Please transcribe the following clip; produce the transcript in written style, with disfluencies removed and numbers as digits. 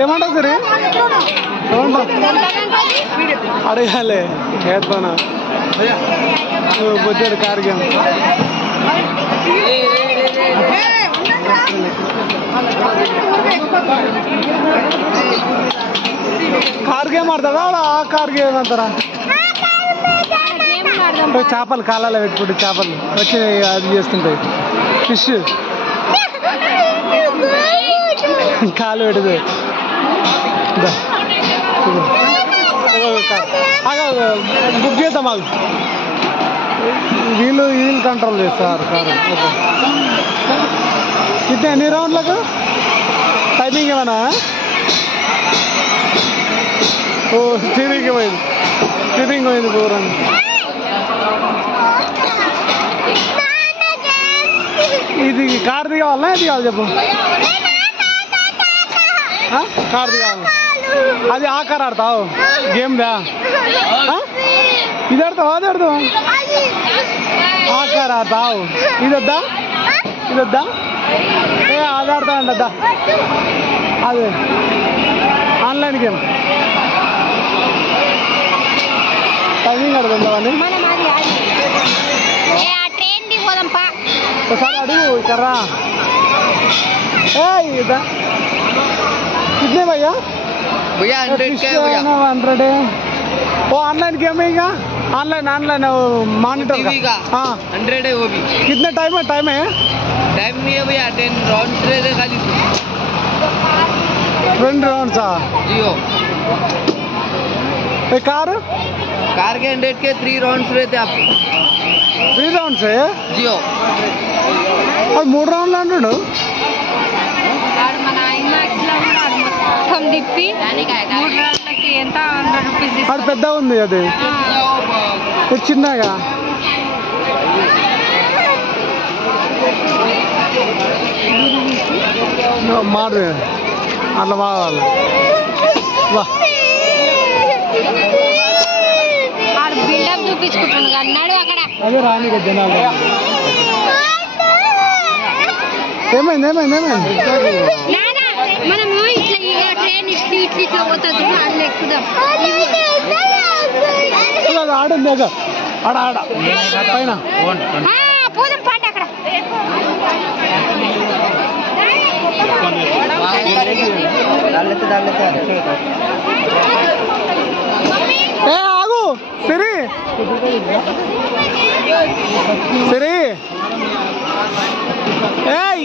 ఏమంటావు సరే అడగాలి ఏర్పానా బొచ్చాడు కార్ గేమ్ కార్ గేమ్ ఆడతావా ఆ కార్ గేమ్ అంటారా చేపలు కాలాలో పెట్టుకుంటే చేపలు వచ్చి అది చేస్తుంటాయి ఫిష్ కాలు పెడుతుంది బుక్ చేద్దాం మాకు వీళ్ళు కంట్రోల్ చేస్తారు కారు ఇది ఎన్ని రౌండ్లకు టైమింగ్ ఏమన్నా ఓ స్టీరింగ్ పోయింది పూరండి ఇది కార్ దిగావాలా ఇది కావాలి చెప్పు కార్ దిగావాలి అది ఆ కార్ ఆడతావు గేమ్ దా ఇది ఆడతావు అది ఆడతావు ఆ కార్ ఆడతావు ఇది వద్దా ఏ అది ఆడతా అంటద్దా అదే ఆన్లైన్ గేమ్ టైమింగ్ ఆడుతుందామని ఒకసారి అడుగు ఇక్కడ कितने भैया 100 वो ऑनलाइन गेम है क्या ऑनलाइन मॉनिटर का हाँ 100 है वो भी कितने टाइम है टाइम नहीं है भैया 10 राउंड रहते खाली 20 राउंड जियो कार के 100 के 3 राउंड्स रहते आपके 3 राउंड से जियो और 3 राउंड अंटाడు తిప్పి 3 రోజులకి ఎంత 100 రూపీస్ అది పెద్ద ఉంది అది చిన్నగా మారు అట్లా బాగాలి బిల్డప్ చూపించుకుంటున్నాడు అన్నాడు అక్కడ అదే రాని జనాలు ఏమైంది మనము ఇట్లా ట్రైన్ ఇట్లా పోతుంది అట్లా ఎక్కుదాం ఆడుంది ఆడ పైన పోదాం పాండి అక్కడ ఏ ఆగు సిరి ఏయ్